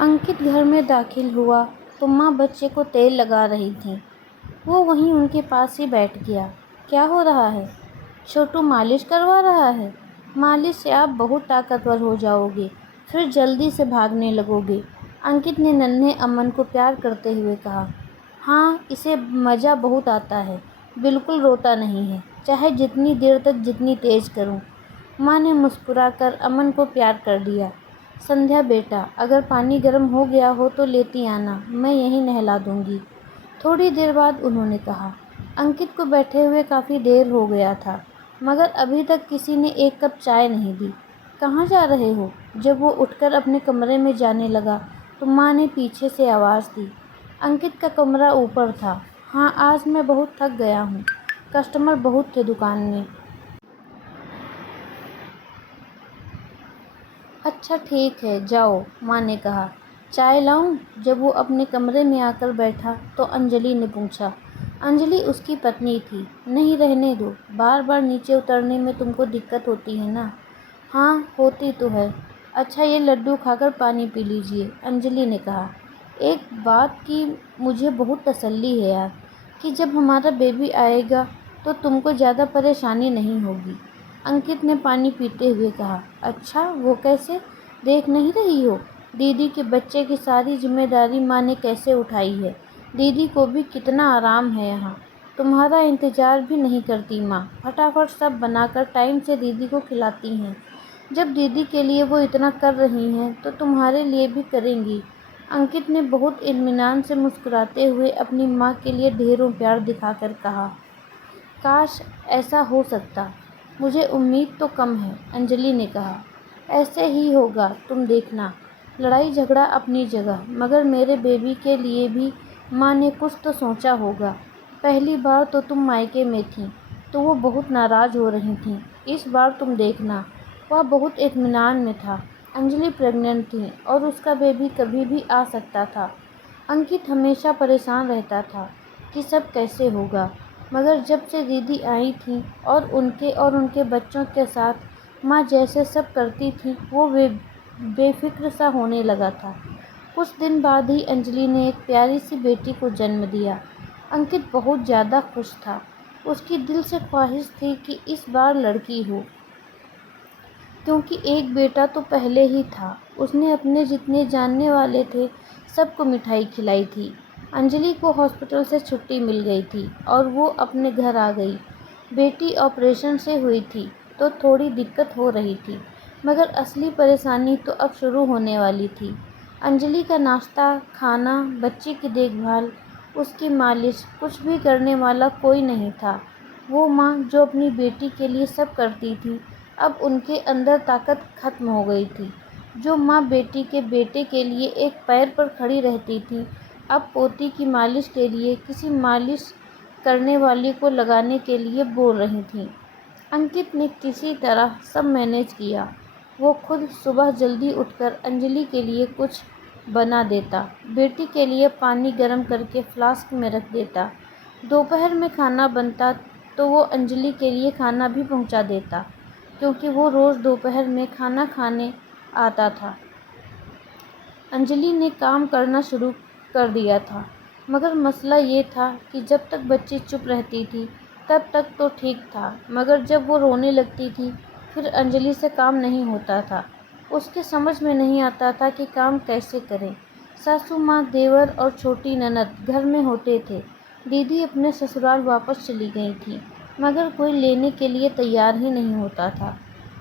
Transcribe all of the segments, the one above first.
अंकित घर में दाखिल हुआ तो माँ बच्चे को तेल लगा रही थी। वो वहीं उनके पास ही बैठ गया। क्या हो रहा है? छोटू मालिश करवा रहा है। मालिश से आप बहुत ताकतवर हो जाओगे, फिर जल्दी से भागने लगोगे। अंकित ने नन्हे अमन को प्यार करते हुए कहा। हाँ, इसे मज़ा बहुत आता है, बिल्कुल रोता नहीं है, चाहे जितनी देर तक जितनी तेज़ करूँ। माँ ने मुस्कुराकर अमन को प्यार कर दिया। संध्या बेटा, अगर पानी गर्म हो गया हो तो लेती आना, मैं यहीं नहला दूंगी। थोड़ी देर बाद उन्होंने कहा। अंकित को बैठे हुए काफ़ी देर हो गया था, मगर अभी तक किसी ने एक कप चाय नहीं दी। कहाँ जा रहे हो? जब वो उठकर अपने कमरे में जाने लगा तो माँ ने पीछे से आवाज़ दी। अंकित का कमरा ऊपर था। हाँ, आज मैं बहुत थक गया हूँ, कस्टमर बहुत थे दुकान में। अच्छा ठीक है, जाओ, माँ ने कहा। चाय लाऊं? जब वो अपने कमरे में आकर बैठा तो अंजलि ने पूछा। अंजलि उसकी पत्नी थी। नहीं, रहने दो, बार बार नीचे उतरने में तुमको दिक्कत होती है ना? हाँ, होती तो है। अच्छा, ये लड्डू खाकर पानी पी लीजिए, अंजलि ने कहा। एक बात की मुझे बहुत तसल्ली है यार, कि जब हमारा बेबी आएगा तो तुमको ज़्यादा परेशानी नहीं होगी, अंकित ने पानी पीते हुए कहा। अच्छा, वो कैसे? देख नहीं रही हो, दीदी के बच्चे की सारी जिम्मेदारी माँ ने कैसे उठाई है। दीदी को भी कितना आराम है यहाँ। तुम्हारा इंतज़ार भी नहीं करती माँ, फटाफट सब बनाकर टाइम से दीदी को खिलाती हैं। जब दीदी के लिए वो इतना कर रही हैं तो तुम्हारे लिए भी करेंगी। अंकित ने बहुत इत्मीनान से मुस्कुराते हुए अपनी माँ के लिए ढेरों प्यार दिखाकर कहा। काश ऐसा हो सकता, मुझे उम्मीद तो कम है, अंजलि ने कहा। ऐसे ही होगा, तुम देखना। लड़ाई झगड़ा अपनी जगह, मगर मेरे बेबी के लिए भी माँ ने कुछ तो सोचा होगा। पहली बार तो तुम मायके में थीं तो वो बहुत नाराज़ हो रही थीं। इस बार तुम देखना, वह बहुत इत्मीनान में था। अंजलि प्रेग्नेंट थी और उसका बेबी कभी भी आ सकता था। अंकित हमेशा परेशान रहता था कि सब कैसे होगा, मगर जब से दीदी आई थी और उनके बच्चों के साथ माँ जैसे सब करती थी, वो बेफिक्र सा होने लगा था। कुछ दिन बाद ही अंजलि ने एक प्यारी सी बेटी को जन्म दिया। अंकित बहुत ज़्यादा खुश था। उसकी दिल से ख्वाहिश थी कि इस बार लड़की हो, क्योंकि एक बेटा तो पहले ही था। उसने अपने जितने जानने वाले थे सबको मिठाई खिलाई थी। अंजलि को हॉस्पिटल से छुट्टी मिल गई थी और वो अपने घर आ गई। बेटी ऑपरेशन से हुई थी तो थोड़ी दिक्कत हो रही थी, मगर असली परेशानी तो अब शुरू होने वाली थी। अंजलि का नाश्ता, खाना, बच्चे की देखभाल, उसकी मालिश, कुछ भी करने वाला कोई नहीं था। वो माँ जो अपनी बेटी के लिए सब करती थी, अब उनके अंदर ताकत खत्म हो गई थी। जो माँ बेटी के बेटे के लिए एक पैर पर खड़ी रहती थी, अब पोती की मालिश के लिए किसी मालिश करने वाली को लगाने के लिए बोल रही थी। अंकित ने किसी तरह सब मैनेज किया। वो खुद सुबह जल्दी उठकर अंजलि के लिए कुछ बना देता, बेटी के लिए पानी गर्म करके फ्लास्क में रख देता। दोपहर में खाना बनता तो वो अंजलि के लिए खाना भी पहुंचा देता, क्योंकि वो रोज़ दोपहर में खाना खाने आता था। अंजलि ने काम करना शुरू कर दिया था, मगर मसला ये था कि जब तक बच्ची चुप रहती थी तब तक तो ठीक था, मगर जब वो रोने लगती थी फिर अंजलि से काम नहीं होता था। उसके समझ में नहीं आता था कि काम कैसे करें। सासू माँ, देवर और छोटी ननद घर में होते थे। दीदी अपने ससुराल वापस चली गई थी, मगर कोई लेने के लिए तैयार ही नहीं होता था।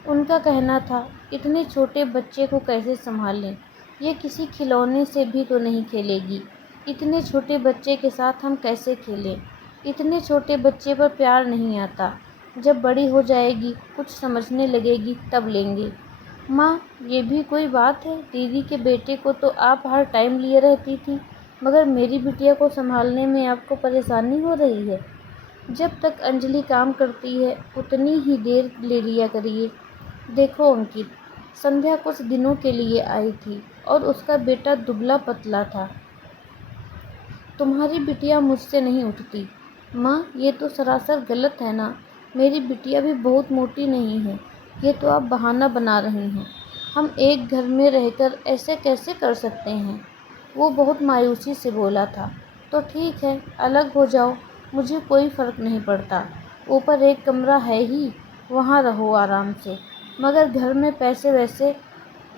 उनका कहना था, इतने छोटे बच्चे को कैसे संभालें, ये किसी खिलौने से भी तो नहीं खेलेगी। इतने छोटे बच्चे के साथ हम कैसे खेलें? इतने छोटे बच्चे पर प्यार नहीं आता। जब बड़ी हो जाएगी, कुछ समझने लगेगी, तब लेंगे। माँ, ये भी कोई बात है? दीदी के बेटे को तो आप हर टाइम लिए रहती थी, मगर मेरी बिटिया को संभालने में आपको परेशानी हो रही है। जब तक अंजलि काम करती है उतनी ही देर ले लिया करिए। देखो अंकित, संध्या कुछ दिनों के लिए आई थी और उसका बेटा दुबला पतला था। तुम्हारी बिटिया मुझसे नहीं उठती। माँ, ये तो सरासर गलत है ना। मेरी बिटिया भी बहुत मोटी नहीं है, ये तो आप बहाना बना रही हैं। हम एक घर में रहकर ऐसे कैसे कर सकते हैं? वो बहुत मायूसी से बोला था। तो ठीक है, अलग हो जाओ, मुझे कोई फ़र्क नहीं पड़ता। ऊपर एक कमरा है ही, वहाँ रहो आराम से। मगर घर में पैसे वैसे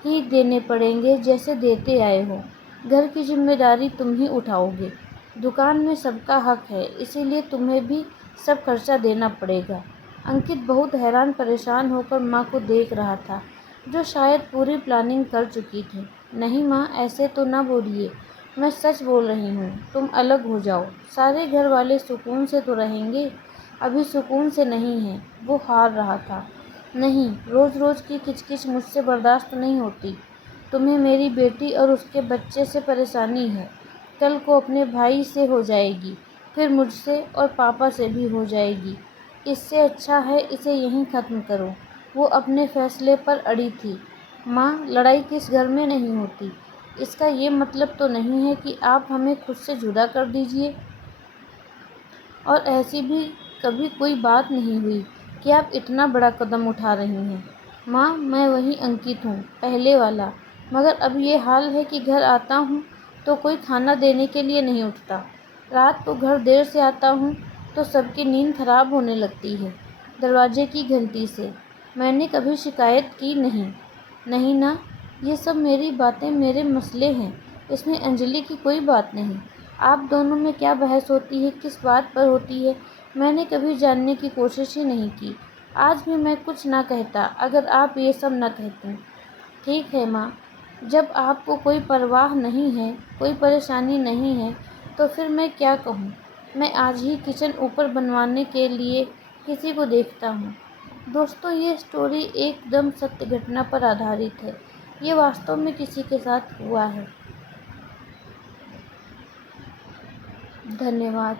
ही देने पड़ेंगे जैसे देते आए हो। घर की जिम्मेदारी तुम ही उठाओगे। दुकान में सबका हक है, इसीलिए तुम्हें भी सब खर्चा देना पड़ेगा। अंकित बहुत हैरान परेशान होकर माँ को देख रहा था, जो शायद पूरी प्लानिंग कर चुकी थी। नहीं माँ, ऐसे तो ना बोलिए, मैं सच बोल रही हूँ। तुम अलग हो जाओ, सारे घर वाले सुकून से तो रहेंगे। अभी सुकून से नहीं है, वो हार रहा था। नहीं, रोज़ रोज़ की किचकिच मुझसे बर्दाश्त नहीं होती। तुम्हें मेरी बेटी और उसके बच्चे से परेशानी है, कल को अपने भाई से हो जाएगी, फिर मुझसे और पापा से भी हो जाएगी। इससे अच्छा है इसे यहीं ख़त्म करो। वो अपने फैसले पर अड़ी थी। माँ, लड़ाई किस घर में नहीं होती। इसका ये मतलब तो नहीं है कि आप हमें खुद से जुदा कर दीजिए। और ऐसी भी कभी कोई बात नहीं हुई कि आप इतना बड़ा कदम उठा रही हैं। माँ, मैं वही अंकित हूँ, पहले वाला। मगर अब ये हाल है कि घर आता हूँ तो कोई खाना देने के लिए नहीं उठता। रात को घर देर से आता हूँ तो सबकी नींद खराब होने लगती है दरवाजे की घंटी से। मैंने कभी शिकायत की नहीं। नहीं ना, ये सब मेरी बातें, मेरे मसले हैं, इसमें अंजलि की कोई बात नहीं। आप दोनों में क्या बहस होती है, किस बात पर होती है, मैंने कभी जानने की कोशिश ही नहीं की। आज भी मैं कुछ ना कहता अगर आप ये सब न कहती। ठीक है माँ, जब आपको कोई परवाह नहीं है, कोई परेशानी नहीं है, तो फिर मैं क्या कहूँ। मैं आज ही किचन ऊपर बनवाने के लिए किसी को देखता हूँ। दोस्तों, ये स्टोरी एकदम सत्य घटना पर आधारित है। ये वास्तव में किसी के साथ हुआ है। धन्यवाद।